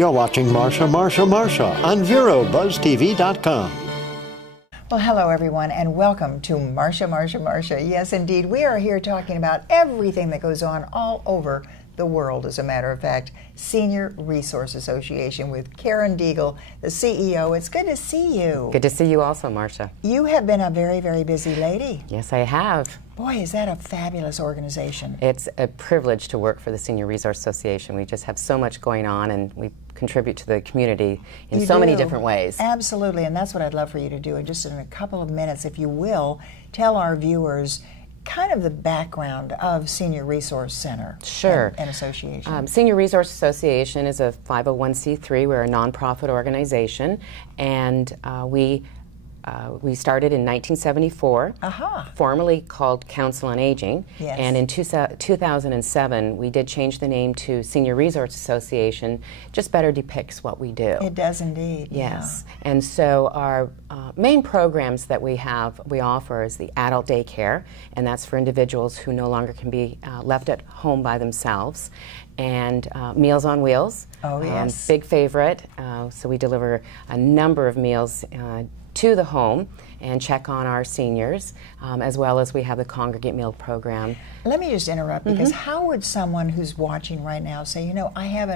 You're watching Marcia on VeroBuzzTV.com. Well, hello everyone, and welcome to Marcia. Yes, indeed, we are here talking about everything that goes on all over the world, as a matter of fact. Senior Resource Association with Karen Deigal, the CEO. It's good to see you. Good to see you also, Marcia. You have been a very, very busy lady. Yes, I have. Boy, is that a fabulous organization. It's a privilege to work for the Senior Resource Association. We just have so much going on, and we contribute to the community in so many different ways. Absolutely, and that's what I'd love for you to do. And just in a couple of minutes, if you will, tell our viewers kind of the background of Senior Resource Center. Sure. And association. Senior Resource Association is a 501c3. We're a nonprofit organization, and we started in 1974, formerly called Council on Aging, and in 2007 we did change the name to Senior Resource Association. Just better depicts what we do. It does indeed. Yes, and so our main programs that we offer is the adult daycare, and that's for individuals who no longer can be left at home by themselves, and Meals on Wheels. Oh yes, big favorite. So we deliver a number of meals to the home and check on our seniors, as well as we have the congregate meal program. Let me just interrupt, because how would someone who's watching right now say, you know, I have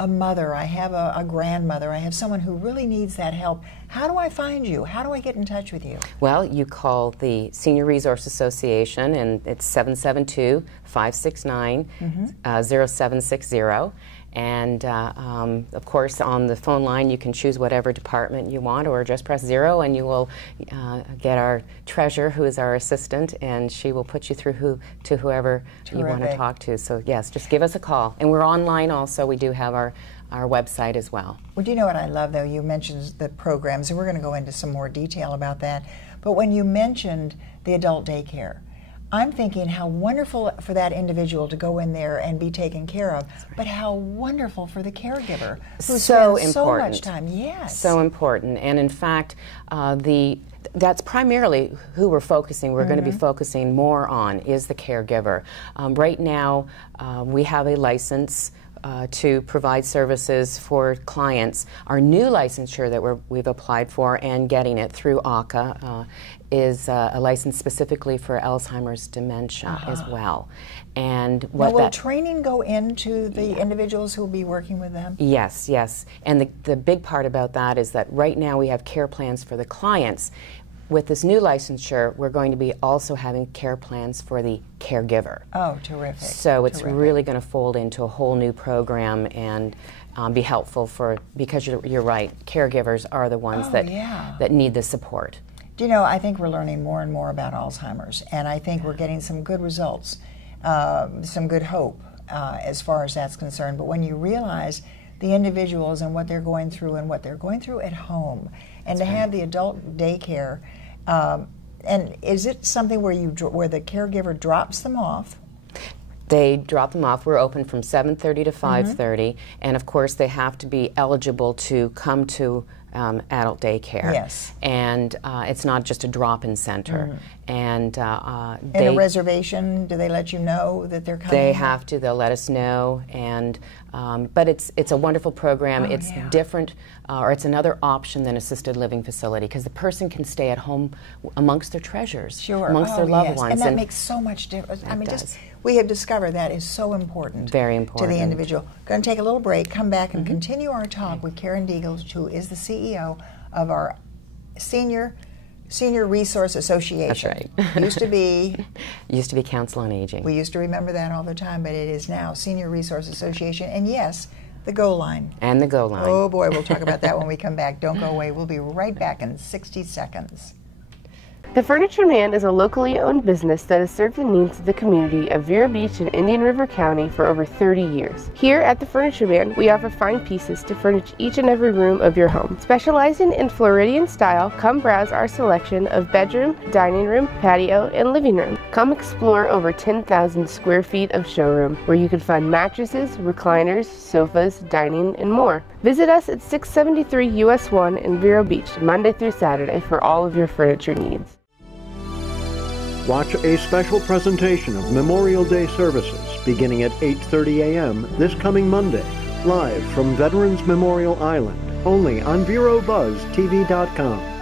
a mother, I have a grandmother, I have someone who really needs that help. How do I find you? How do I get in touch with you? Well, you call the Senior Resource Association, and it's 772-569-0760. And of course, on the phone line, you can choose whatever department you want, or just press 0, and you will get our treasurer, who is our assistant, and she will put you through to whoever you want to talk to. So yes, just give us a call. And we're online also. We do have our website as well. Well, do you know what I love, though? You mentioned the programs, and we're going to go into some more detail about that. But when you mentioned the adult daycare, I'm thinking how wonderful for that individual to go in there and be taken care of, but how wonderful for the caregiver who spends so much time. Yes. So important. And in fact, that's primarily who we're focusing. We're going to be focusing more on is the caregiver. Right now, we have a license to provide services for clients. Our new licensure that we've applied for and getting it through ACA is a license specifically for Alzheimer's dementia as well. And will training go into the individuals who will be working with them? Yes, yes. And the big part about that is that right now we have care plans for the clients. With this new licensure, we're going to be also having care plans for the caregiver. Oh, terrific. So it's really going to fold into a whole new program and be helpful because you're right, caregivers are the ones that need the support. Do you know, I think we're learning more and more about Alzheimer's, and I think we're getting some good results, some good hope as far as that's concerned. But when you realize the individuals and what they're going through and what they're going through at home, and to have the adult daycare, and is it something where the caregiver drops them off? They drop them off. We're open from 7:30 to 5:30, and of course they have to be eligible to come to adult daycare. Yes. And it's not just a drop-in center. And a reservation, do they let you know that they're coming? They have to. They'll let us know. And but it's a wonderful program. It's different, or it's another option than assisted living facility, because the person can stay at home amongst their treasures, amongst their loved ones. And that makes so much difference. I mean, we have discovered that is so important. Very important. To the individual. Going to take a little break, come back and continue our talk with Karen Deigal, who is the CEO of our Senior Resource Association. That's right. Used to be Council on Aging. We used to remember that all the time, but it is now Senior Resource Association. And yes, the Go Line. And the Go Line. Oh boy, we'll talk about that when we come back. Don't go away. We'll be right back in 60 seconds. The Furniture Man is a locally owned business that has served the needs of the community of Vero Beach and Indian River County for over 30 years. Here at the Furniture Man, we offer fine pieces to furnish each and every room of your home. Specializing in Floridian style, come browse our selection of bedroom, dining room, patio, and living room. Come explore over 10,000 square feet of showroom, where you can find mattresses, recliners, sofas, dining, and more. Visit us at 673 US 1 in Vero Beach, Monday through Saturday, for all of your furniture needs. Watch a special presentation of Memorial Day services beginning at 8:30 a.m. this coming Monday, live from Veterans Memorial Island, only on VeroBuzzTV.com.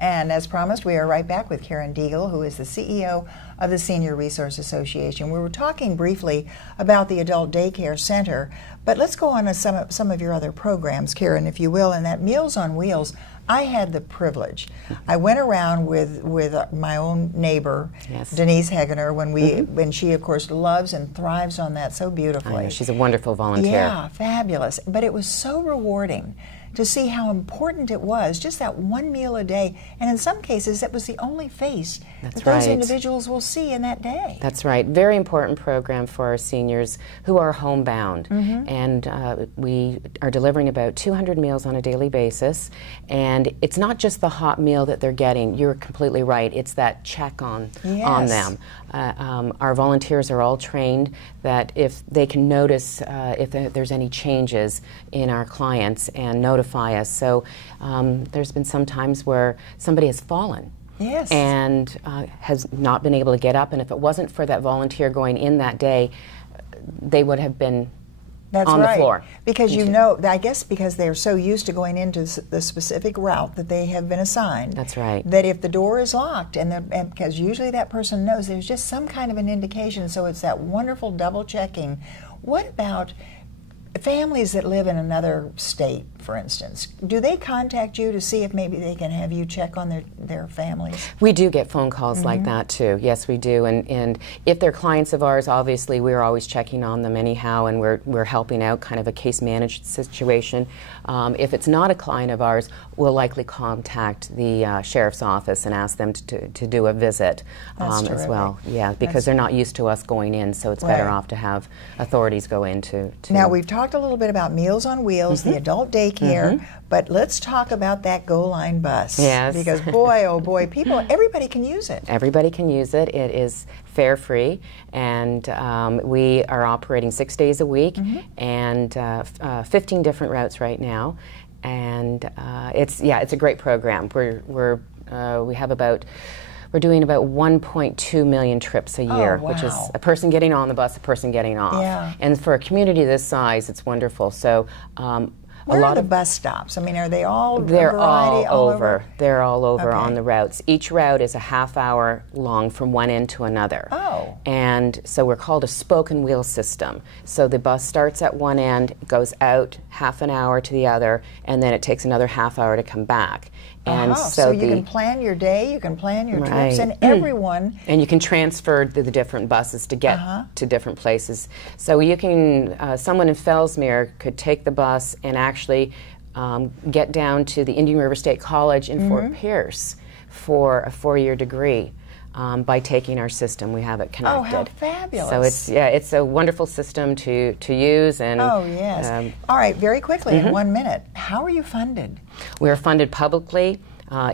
And as promised, we are right back with Karen Deigal, who is the CEO of the Senior Resource Association. We were talking briefly about the Adult Daycare Center, but let's go on to some of your other programs, Karen, if you will. And that Meals on Wheels, I had the privilege. I went around with my own neighbor, yes. Denise Hegener, when she, of course, loves and thrives on that so beautifully. I know, she's a wonderful volunteer. Yeah, fabulous. But it was so rewarding to see how important it was, just that one meal a day. And in some cases, that was the only face that those individuals will see in that day. That's right. Very important program for our seniors who are homebound. And we are delivering about 200 meals on a daily basis. And it's not just the hot meal that they're getting. You're completely right. It's that check on them. Our volunteers are all trained that if they can notice if there's any changes in our clients and notify us. So there's been some times where somebody has fallen. Yes. And has not been able to get up, and if it wasn't for that volunteer going in that day, they would have been on the floor. Because you know, I guess because they're so used to going into the specific route that they have been assigned. That's right. That if the door is locked, and because usually that person knows there's just some kind of an indication, so it's that wonderful double checking. What about families that live in another state, for instance? Do they contact you to see if maybe they can have you check on their families? We do get phone calls like that too. Yes, we do. And if they're clients of ours, obviously we're always checking on them anyhow, and we're helping out kind of a case managed situation. If it's not a client of ours, we'll likely contact the sheriff's office and ask them to do a visit as well. Yeah, because they're not used to us going in, so it's better off to have authorities go in to Now, we've talked a little bit about Meals on Wheels, the adult daycare, but let's talk about that Go Line bus. Yes. Because boy, oh boy, everybody can use it. Everybody can use it. It is fare-free, and we are operating 6 days a week and 15 different routes right now. And it's a great program. We're doing about 1.2 million trips a year, which is a person getting on the bus, a person getting off. Yeah. And for a community this size, it's wonderful. So where are the bus stops? I mean, are they all They're all over. They're all over on the routes. Each route is a half hour long from one end to another. Oh. And so we're called a spoke and wheel system. So the bus starts at one end, goes out half an hour to the other, and then it takes another half hour to come back. And so you can plan your day, you can plan your trips, and everyone... And you can transfer the different buses to get to different places. So you can, someone in Fellsmere could take the bus and actually get down to the Indian River State College in Fort Pierce for a 4-year degree. By taking our system, we have it connected. Oh, how fabulous! So it's a wonderful system to use. And oh yes. All right, very quickly in 1 minute, how are you funded? We are funded publicly.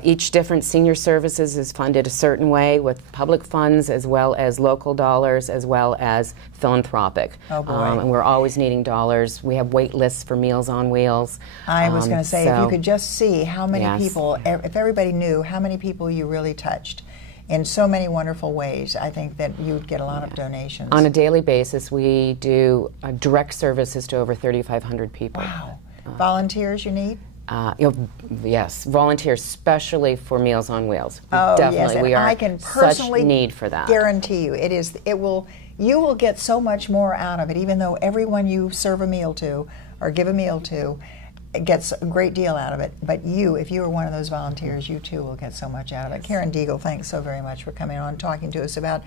Each different senior services is funded a certain way with public funds as well as local dollars as well as philanthropic. Oh boy. And we're always needing dollars. We have wait lists for Meals on Wheels. I was going to say, if you could just see how many people, if everybody knew how many people you really touched in so many wonderful ways, I think that you would get a lot of donations. On a daily basis, we do direct services to over 3,500 people. Wow. Volunteers you need? Yes, volunteers, especially for Meals on Wheels. Oh, definitely, yes, and we are I can personally such need for that. Guarantee you, you will get so much more out of it, even though everyone you serve a meal to or give a meal to gets a great deal out of it. But if you are one of those volunteers, you too will get so much out of it. Karen Deigal, thanks so very much for coming on, talking to us about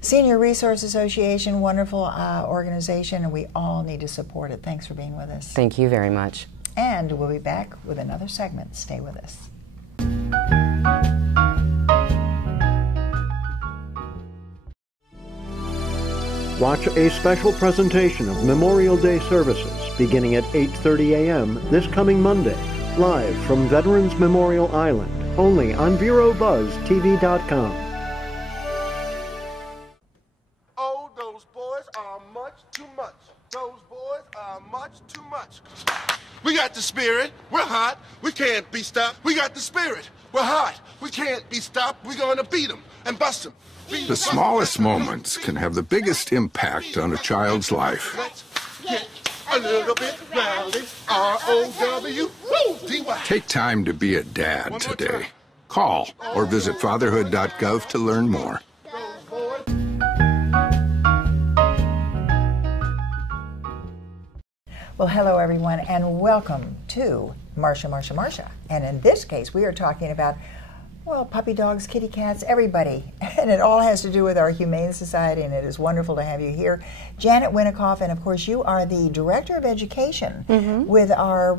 Senior Resource Association, wonderful organization, and we all need to support it. Thanks for being with us. Thank you very much. And we'll be back with another segment. Stay with us. Watch a special presentation of Memorial Day services beginning at 8:30 a.m. this coming Monday, live from Veterans Memorial Island, only on VeroBuzzTV.com. Oh, those boys are much too much. Those boys are much too much. We got the spirit. We're hot. We can't be stopped. We got the spirit. We're hot. We can't be stopped. We're going to beat them and bust them. The smallest moments can have the biggest impact on a child's life. Let's get a little bit rowdy. R-O-W-D-Y. Take time to be a dad today. Call or visit fatherhood.gov to learn more. Well, hello everyone, and welcome to Marcia. And in this case, we are talking about, well, puppy dogs, kitty cats, everybody. And it all has to do with our Humane Society, and it is wonderful to have you here. Janet Winnekoff, and of course you are the Director of Education with our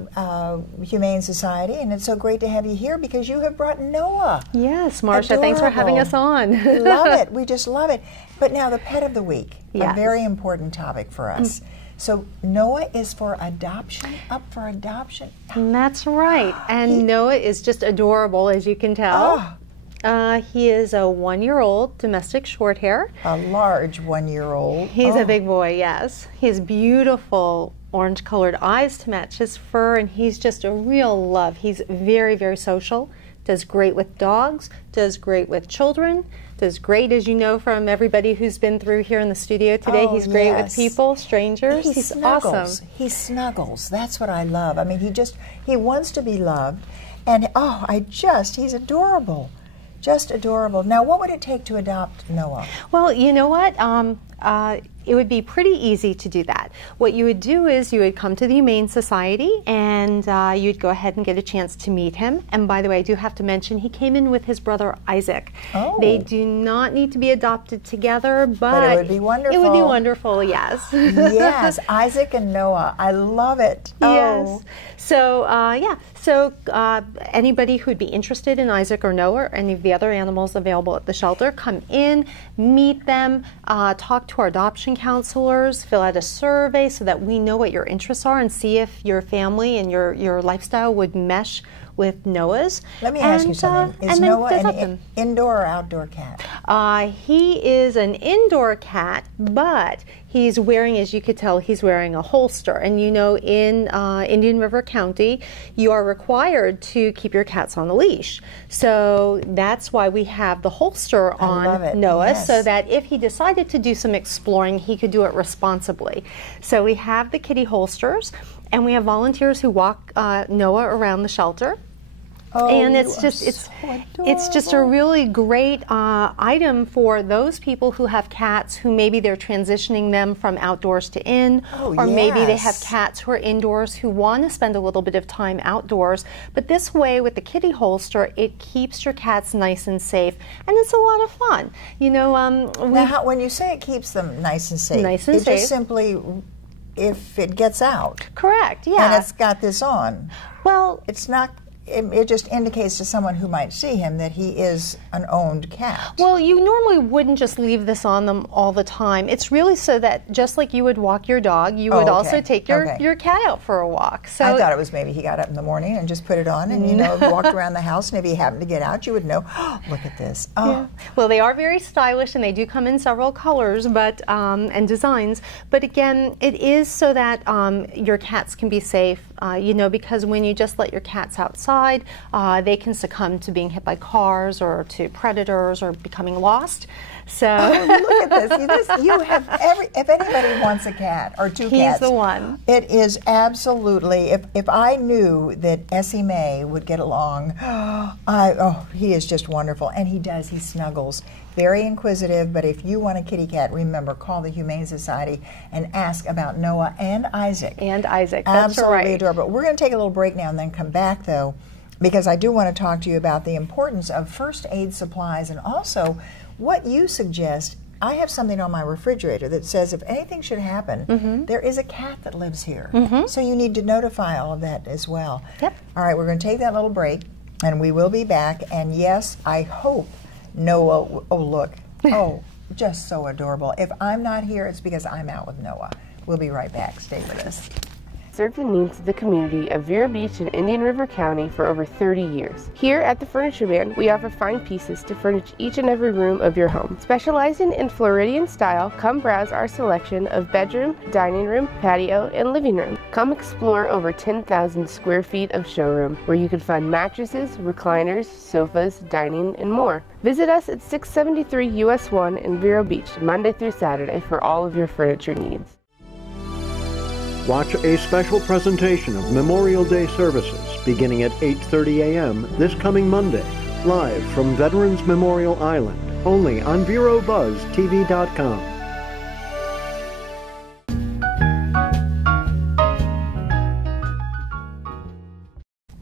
Humane Society, and it's so great to have you here because you have brought Noah. Yes, Marcia, thanks for having us on. Love it, we just love it. But now the pet of the week, yes. A very important topic for us. So Noah is for adoption, up for adoption. That's right. And Noah is just adorable, as you can tell. He is a 1-year-old domestic shorthair. A large 1-year-old. He's a big boy, yes. He has beautiful orange-colored eyes to match his fur, and he's just a real love. He's very, very social, does great with dogs, does great with children, does great, as you know, from everybody who's been through here in the studio today. He's great with people, strangers. He's awesome. He snuggles. That's what I love. I mean, he wants to be loved. And, he's adorable. Just adorable. Now, what would it take to adopt Noah? Well, you know what? It would be pretty easy to do that. What you would do is you would come to the Humane Society and you'd go ahead and get a chance to meet him. And by the way, I do have to mention he came in with his brother Isaac. They do not need to be adopted together, but it would be wonderful. It would be wonderful, yes. Yes, Isaac and Noah. I love it. Yes. So, anybody who would be interested in Isaac or Noah or any of the other animals available at the shelter, come in, meet them, talk to our adoption counselors, fill out a survey so that we know what your interests are and see if your family and your lifestyle would mesh with Noah's. Let me ask you something. Is Noah an indoor or outdoor cat? He is an indoor cat, but he's wearing, as you could tell, he's wearing a holster. And you know, in Indian River County, you are required to keep your cats on a leash. So that's why we have the holster on Noah, so that if he decided to do some exploring, he could do it responsibly. So we have the kitty holsters, and we have volunteers who walk Noah around the shelter. And it's just a really great item for those people who have cats who maybe they're transitioning them from outdoors to in, or maybe they have cats who are indoors who want to spend a little bit of time outdoors. But this way, with the kitty holster, it keeps your cats nice and safe, and it's a lot of fun. You know, now, when you say it keeps them nice and safe, it just simply, if it gets out. Correct. Yeah. And it's got this on. Well, it's not. It just indicates to someone who might see him that he is an owned cat. Well, you normally wouldn't just leave this on them all the time. It's really so that just like you would walk your dog, you would also take your cat out for a walk. So I thought it was maybe he got up in the morning and just put it on and, you know, walked around the house, and if he happened to get out, you would know, oh, look at this. Oh. Yeah. Well, they are very stylish, and they do come in several colors and designs. But again, it is so that your cats can be safe, you know, because when you just let your cats outside, they can succumb to being hit by cars or to predators or becoming lost. So look at this. You have if anybody wants a cat or two cats, he's the one. It is absolutely. If I knew that Essie Mae would get along, he is just wonderful, and he does. He snuggles. Very inquisitive, but if you want a kitty cat, remember, call the Humane Society and ask about Noah and Isaac. That's absolutely right. Adorable. We're going to take a little break now and then come back, though, because I do want to talk to you about the importance of first aid supplies and also what you suggest. I have something on my refrigerator that says if anything should happen, there is a cat that lives here. So you need to notify all of that as well. Yep. All right, we're going to take that little break, and we will be back. And yes, I hope Noah, look, just so adorable. If I'm not here, it's because I'm out with Noah. We'll be right back. Stay with us. served the needs of the community of Vero Beach and Indian River County for over 30 years. Here at the Furniture Man, we offer fine pieces to furnish each and every room of your home. Specializing in Floridian style, come browse our selection of bedroom, dining room, patio, and living room. Come explore over 10,000 square feet of showroom where you can find mattresses, recliners, sofas, dining, and more. Visit us at 673 US 1 in Vero Beach, Monday through Saturday for all of your furniture needs. Watch a special presentation of Memorial Day services beginning at 8:30 a.m. this coming Monday, live from Veterans Memorial Island, only on VeroBuzzTV.com.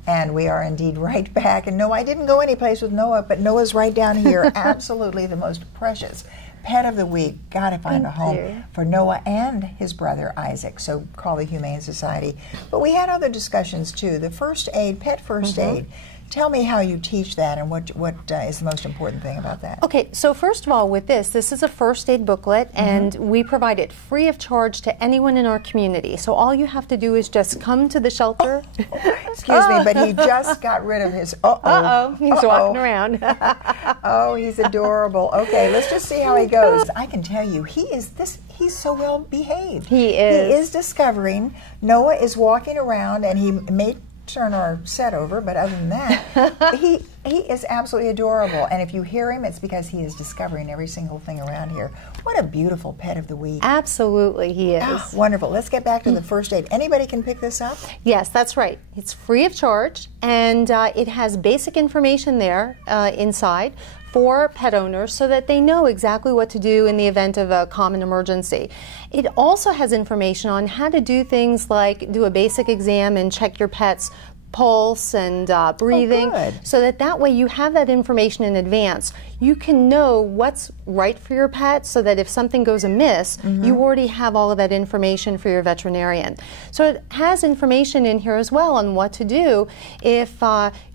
And we are indeed right back. And no, I didn't go anyplace with Noah, but Noah's right down here. Absolutely the most precious pet of the week. Gotta find a home for Noah and his brother Isaac. So call the Humane Society. But we had other discussions too. The first aid, pet first aid. Tell me how you teach that and what is the most important thing about that. Okay, so first of all, with this is a first aid booklet, and we provide it free of charge to anyone in our community. So all you have to do is just come to the shelter. Excuse me, but he just got rid of his, he's walking around. Oh, he's adorable. Okay, let's just see how he goes. I can tell you, he's so well behaved. He is. He is discovering. Noah is walking around, and he may turn our set over, but other than that, he is absolutely adorable. And if you hear him, it's because he is discovering every single thing around here. What a beautiful pet of the week. Absolutely, he is. Oh, wonderful. Let's get back to the first aid. Anybody can pick this up? Yes, that's right. It's free of charge, and it has basic information there inside for pet owners so that they know exactly what to do in the event of a common emergency. It also has information on how to do things like do a basic exam and check your pet's pulse and breathing, so that way you have that information in advance. You can know what's right for your pet so that if something goes amiss, you already have all of that information for your veterinarian. So it has information in here as well on what to do if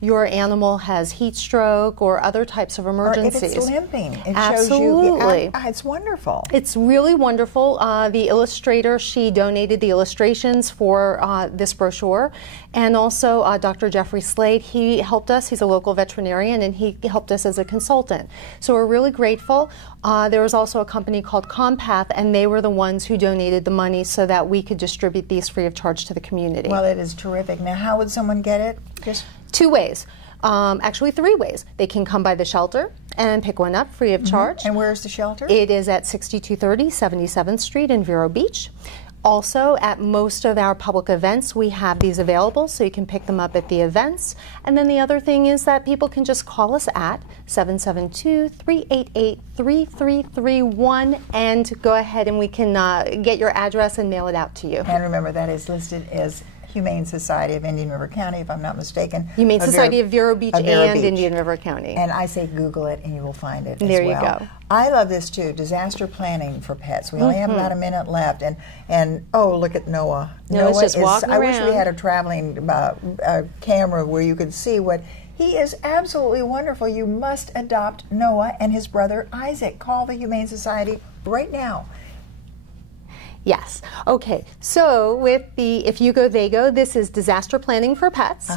your animal has heat stroke or other types of emergencies. Or if it's limping. It Absolutely. Shows you. It's wonderful. It's really wonderful. The illustrator, she donated the illustrations for this brochure, and also Dr. Jeffrey Slade, he helped us. He's a local veterinarian, and he helped us as a consultant. So we're really grateful. There was also a company called Compath, and they were the ones who donated the money so that we could distribute these free of charge to the community. Well, it is terrific. Now, how would someone get it? Just 2 ways. Actually 3 ways. They can come by the shelter and pick one up free of charge. And where's the shelter? It is at 6230 77th Street in Vero Beach. Also, at most of our public events, we have these available, so you can pick them up at the events. And then the other thing is that people can just call us at 772-388-3331 and go ahead and we can get your address and mail it out to you. And remember, that is listed as Humane Society of Indian River County, if I'm not mistaken. Humane Society of Vero Beach and Indian River County. And I say Google it and you will find it as well. There you go. I love this too, disaster planning for pets. We only have about a minute left, and oh, look at Noah. Noah's just walking around. I wish we had a traveling camera where you could see what. He is absolutely wonderful. You must adopt Noah and his brother Isaac. Call the Humane Society right now. Yes. Okay. So with the If You Go, They Go, this is disaster planning for pets.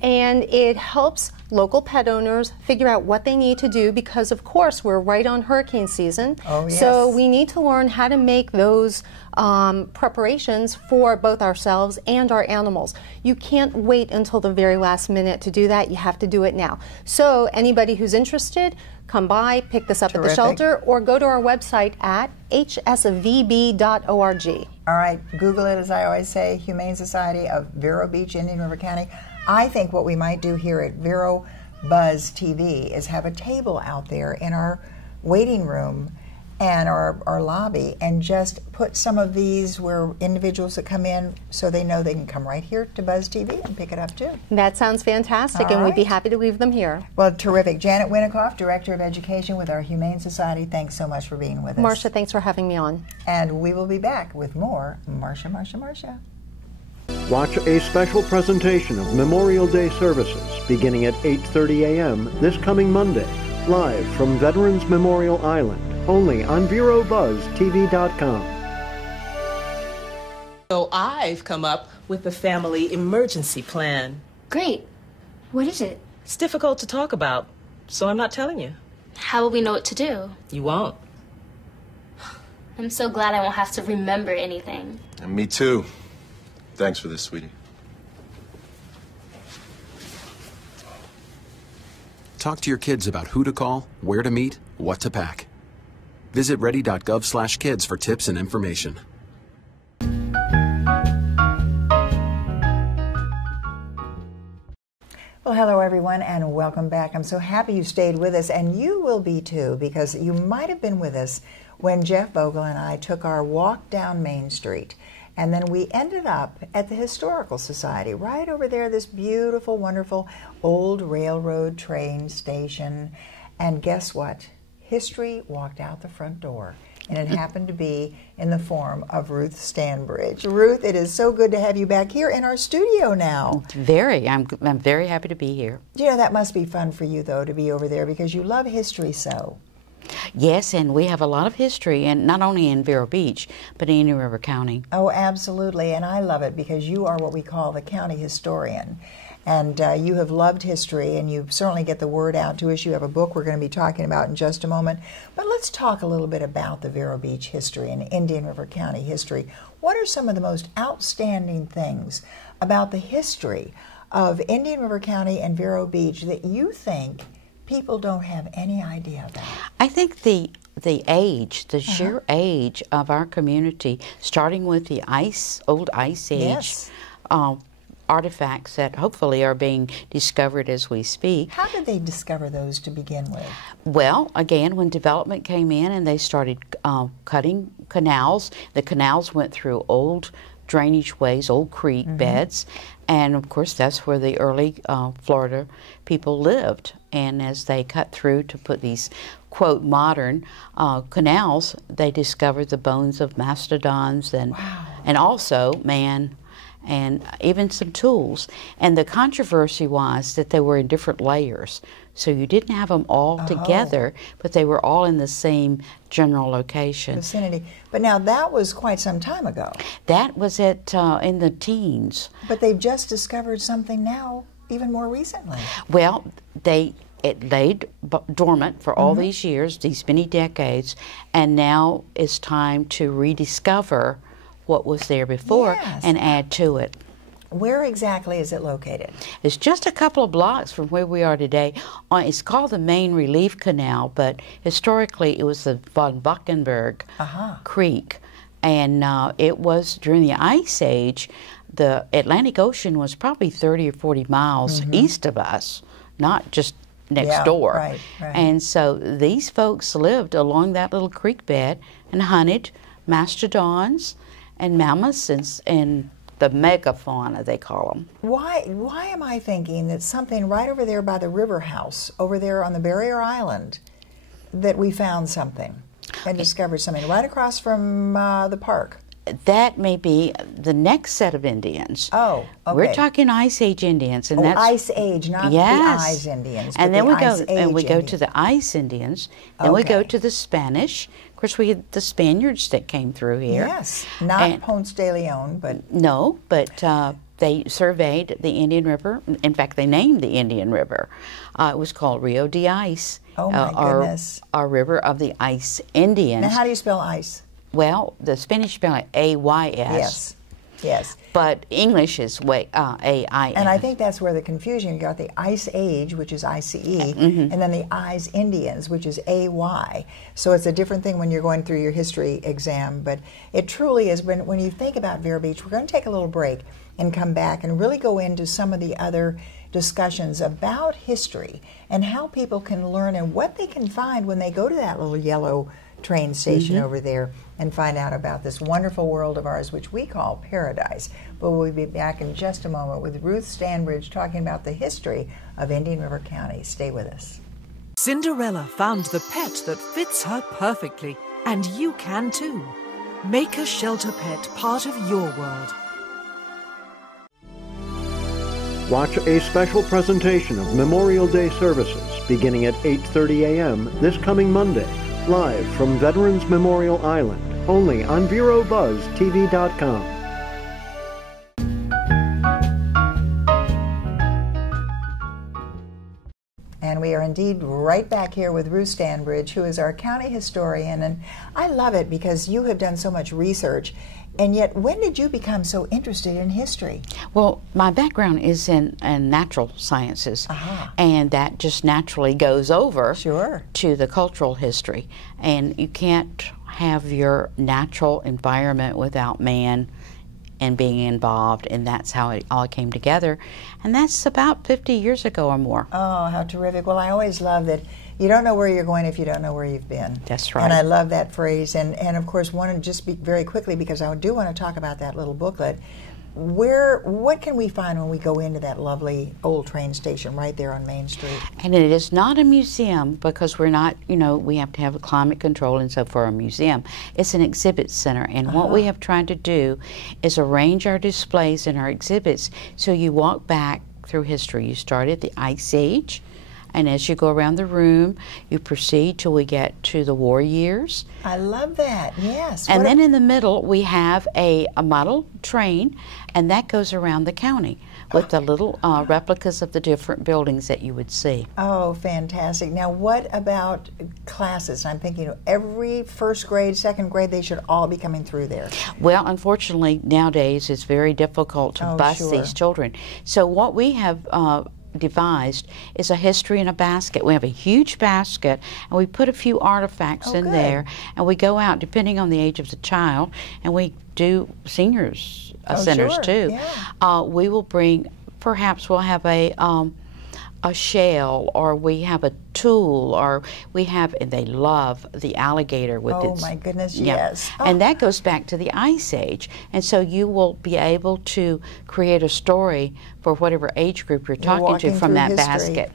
And it helps local pet owners figure out what they need to do because, of course, we're right on hurricane season. Oh, yes. So we need to learn how to make those preparations for both ourselves and our animals. You can't wait until the very last minute to do that. You have to do it now. So anybody who's interested, come by, pick this up at the shelter, or go to our website at hsvb.org. All right, Google it, as I always say, Humane Society of Vero Beach, Indian River County. I think what we might do here at Vero Buzz TV is have a table out there in our waiting room and our lobby and just put some of these where individuals that come in so they know they can come right here to Buzz TV and pick it up too. That sounds fantastic, and we'd be happy to leave them here. Well, terrific. Janet Winnekoff, Director of Education with our Humane Society, thanks so much for being with us. Marcia, thanks for having me on. And we will be back with more Marcia. Watch a special presentation of Memorial Day services beginning at 8:30 a.m. this coming Monday, live from Veterans Memorial Island, only on VeroBuzzTV.com. So I've come up with with the family emergency plan. Great. What is it? It's difficult to talk about, so I'm not telling you. How will we know what to do? You won't. I'm so glad I won't have to remember anything. And me too. Thanks for this, sweetie. Talk to your kids about who to call, where to meet, what to pack. Visit ready.gov/kids for tips and information. Well, hello everyone, and welcome back. I'm so happy you stayed with us, and you will be too, because you might have been with us when Jeff Vogel and I took our walk down Main Street, and then we ended up at the Historical Society, right over there, this beautiful, wonderful old railroad train station. And guess what? History walked out the front door, and it happened to be in the form of Ruth Stanbridge. Ruth, it is so good to have you back here in our studio now. I'm very happy to be here. You know, that must be fun for you, though, to be over there, because you love history so. Yes, and we have a lot of history, and not only in Vero Beach, but in Indian River County. Oh, absolutely, and I love it because you are what we call the county historian. And you have loved history, and you certainly get the word out to us. You have a book we're going to be talking about in just a moment. But let's talk a little bit about the Vero Beach history and Indian River County history. What are some of the most outstanding things about the history of Indian River County and Vero Beach that you think people don't have any idea about? I think the age, the sheer age of our community, starting with the old ice age, artifacts that hopefully are being discovered as we speak. How did they discover those to begin with? Well, again, when development came in and they started cutting canals, the canals went through old drainage ways, old creek beds, and of course that's where the early Florida people lived. And as they cut through to put these, quote, modern canals, they discovered the bones of mastodons and also man, and even some tools. And the controversy was that they were in different layers. So you didn't have them all together, but they were all in the same general location. Vicinity. But now that was quite some time ago. That was in the teens. But they've just discovered something now, even more recently. Well, it laid dormant for all these years, these many decades, and now it's time to rediscover what was there before and add to it. Where exactly is it located? It's just a couple of blocks from where we are today. It's called the Main Relief Canal, but historically it was the Von Buchenberg Creek. And it was during the Ice Age. The Atlantic Ocean was probably 30 or 40 miles east of us, not just next door. Right. And so these folks lived along that little creek bed and hunted mastodons and mammoths and the megafauna, they call them. Why am I thinking that something right over there by the river house, over there on the Barrier Island, that we found something and discovered something right across from the park? That may be the next set of Indians. Oh, okay. We're talking Ice Age Indians, and that's Ice Age, not the Ice Indians. And then we go Indians. to the Ice Indians. Then we go to the Spanish. Of course, we had the Spaniards that came through here. Yes, not Ponce de Leon, but no, but they surveyed the Indian River. In fact, they named the Indian River. It was called Rio de Ice. Oh my goodness! Our river of the Ice Indians. Now, how do you spell ice? Well, the Spanish spell it A-Y-S. Yes. But English is A-I-S. And I think that's where the confusion, you got the Ice Age, which is I-C-E, and then the Ice Indians, which is A-Y. So it's a different thing when you're going through your history exam. But it truly is, when you think about Vero Beach, we're going to take a little break and come back and really go into some of the other discussions about history and how people can learn and what they can find when they go to that little yellow train station over there and find out about this wonderful world of ours, which we call paradise. But we'll be back in just a moment with Ruth Stanbridge talking about the history of Indian River County. Stay with us. Cinderella found the pet that fits her perfectly, and you can too. Make a shelter pet part of your world. Watch a special presentation of Memorial Day services beginning at 8:30 a.m. this coming Monday, live from Veterans Memorial Island, only on VeroBuzzTV.com. indeed right back here with Ruth Stanbridge, who is our county historian. And I love it because you have done so much research. And yet, when did you become so interested in history? Well, my background is in natural sciences, and that just naturally goes over to the cultural history. And you can't have your natural environment without man and being involved, and that's how it all came together. And that's about 50 years ago or more. Oh, how terrific. Well, I always love that you don't know where you're going if you don't know where you've been. That's right. And I love that phrase. And of course, want to just speak very quickly, because I do want to talk about that little booklet. What can we find when we go into that lovely old train station right there on Main Street? And it is not a museum, because we're not, you know, we have to have a climate control and so for a museum. It's an exhibit center, and what we have tried to do is arrange our displays and our exhibits so you walk back through history. You start at the Ice Age, and as you go around the room, you proceed till we get to the war years. I love that, yes. And then in the middle, we have a model train, and that goes around the county with the little replicas of the different buildings that you would see. Oh, fantastic. Now, what about classes? I'm thinking every first grade, second grade, they should all be coming through there. Well, unfortunately, nowadays, it's very difficult to bus these children. So what we have devised is a history in a basket. We have a huge basket, and we put a few artifacts in there, and we go out depending on the age of the child, and we do seniors centers too. Yeah. We will bring, perhaps we'll have a shell, or we have a tool, or we have, and they love the alligator with its... Oh my goodness, yes. And that goes back to the Ice Age. And so you will be able to create a story for whatever age group you're talking to from that basket.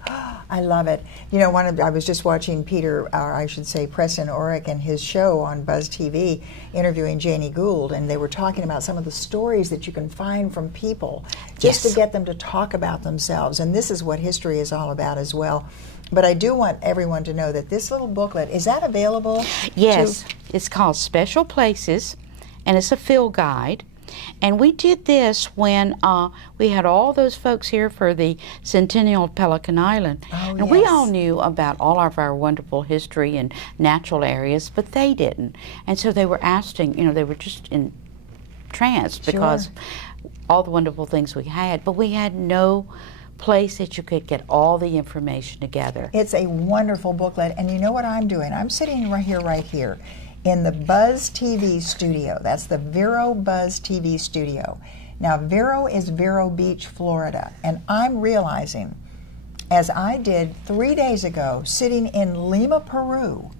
I love it. You know, I was just watching Peter, or I should say Preston Orick, and his show on Buzz TV, interviewing Janie Gould, and they were talking about some of the stories that you can find from people, just to get them to talk about themselves. And this is what history is all about as well. But I do want everyone to know that this little booklet, is that available? Yes, it's called Special Places, and it's a field guide. And we did this when we had all those folks here for the centennial of Pelican Island. And we all knew about all of our wonderful history and natural areas, but they didn't. And so they were asking, you know, they were just entranced because all the wonderful things we had, but we had no place that you could get all the information together. It's a wonderful booklet, and you know what I'm doing? I'm sitting right here in the Buzz TV studio. That's the Vero Buzz TV studio. Now, Vero is Vero Beach, Florida, and I'm realizing, as I did 3 days ago, sitting in Lima, Peru,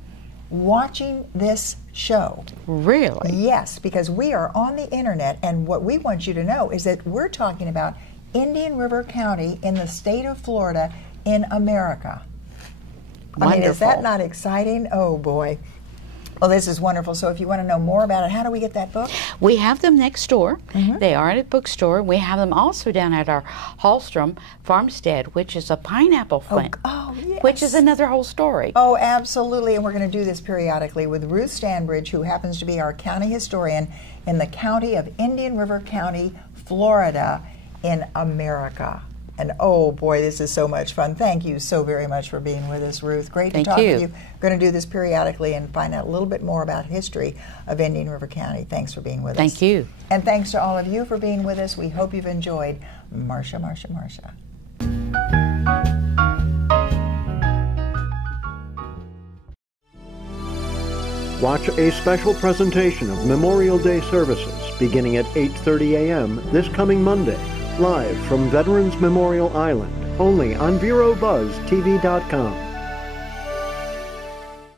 watching this show. Really? Yes, because we are on the internet, and what we want you to know is that we're talking about Indian River County in the state of Florida in America. Wonderful. I mean, is that not exciting? Oh, boy. Well, this is wonderful. So if you want to know more about it, how do we get that book? We have them next door. They are at a bookstore. We have them also down at our Hallstrom Farmstead, which is a pineapple plant, which is another whole story. Oh, absolutely. And we're going to do this periodically with Ruth Stanbridge, who happens to be our county historian in the county of Indian River County, Florida, in America. And oh boy, this is so much fun. Thank you so very much for being with us, Ruth. Great to talk with you. We're going to do this periodically and find out a little bit more about history of Indian River County. Thanks for being with us. Thank you. And thanks to all of you for being with us. We hope you've enjoyed Marcia, Marcia, Marcia. Watch a special presentation of Memorial Day services beginning at 8:30 a.m. this coming Monday, live from Veterans Memorial Island, only on VeroBuzzTV.com.